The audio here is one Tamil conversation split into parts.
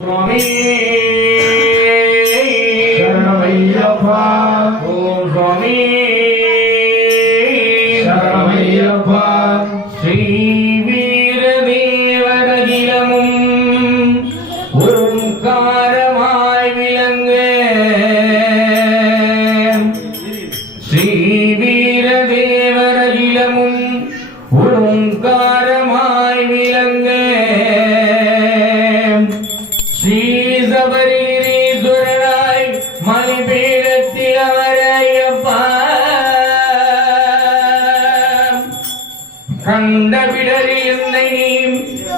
Amen.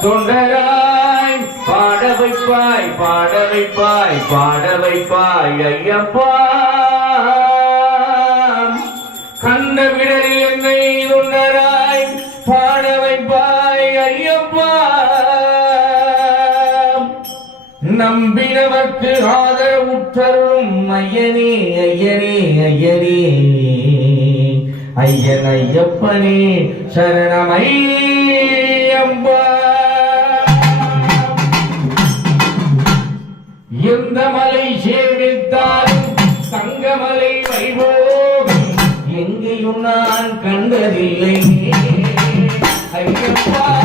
தொண்டராய் பாட வைப்பாய் பாட வைப்பாய் பாட வைப்பாய் ஐயப்பா. கண்ட விடலில் என்னை தொண்டராய் பாட வைப்பாய் ஐயப்பா. நம்பினவர்க்கு ஆதரவுற்றரும் ஐயனே ஐயனே ஐயனே. ஐயன் ஐயப்பனே சரணமையப்பா எந்த மலை சேவித்தாலும் தங்கமலை வைபோகம். எங்கேயும் நான் கண்டதில்லை. ஐயப்பா.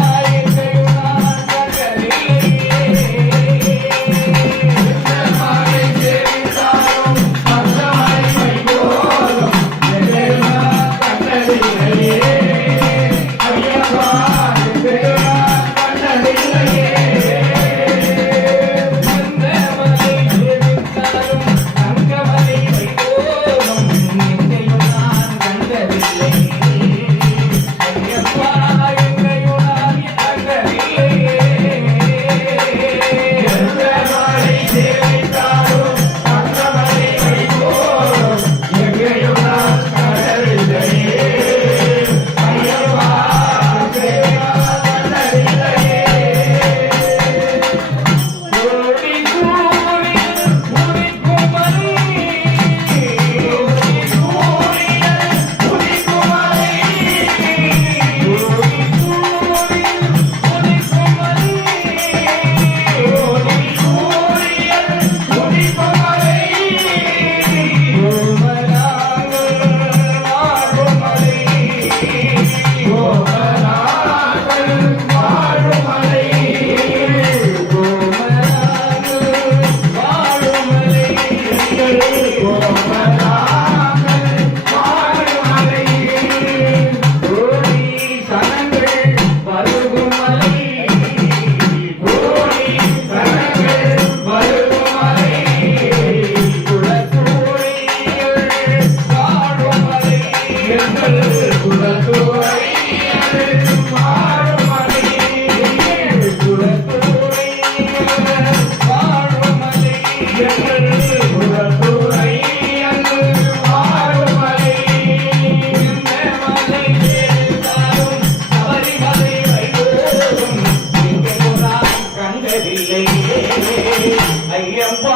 ஐயப்பா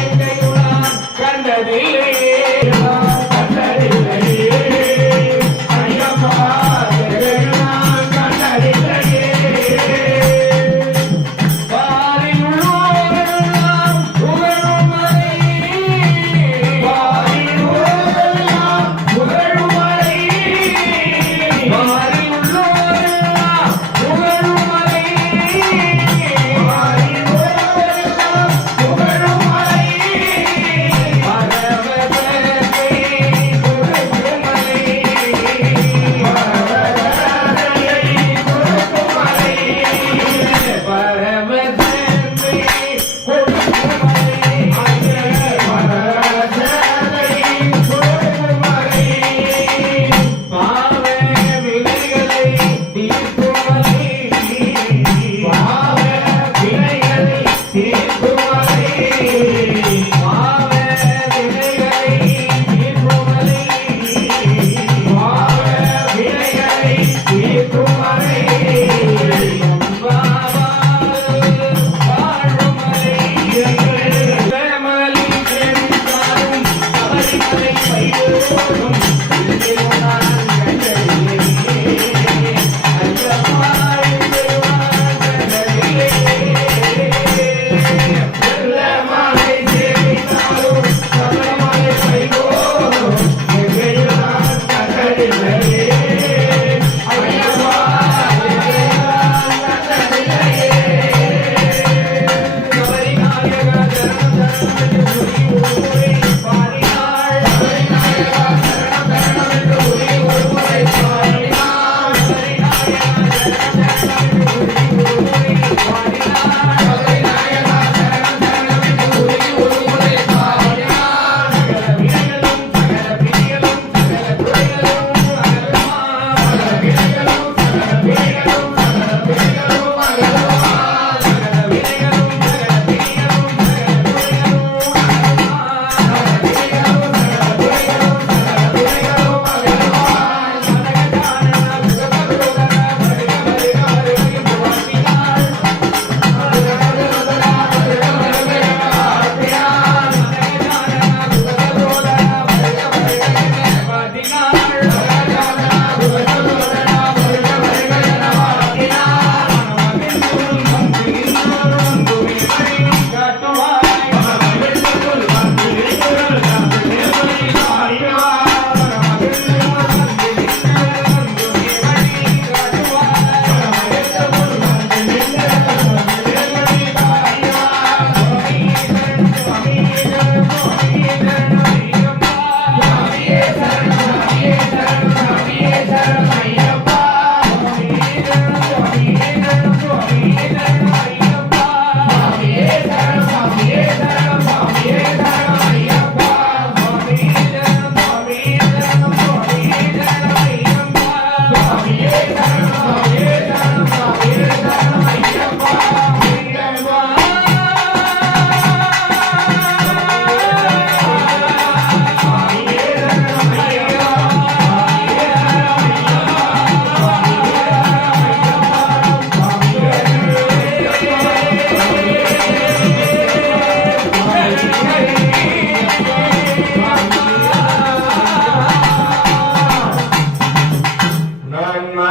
எங்கையுடன் கண்டதில்லையே.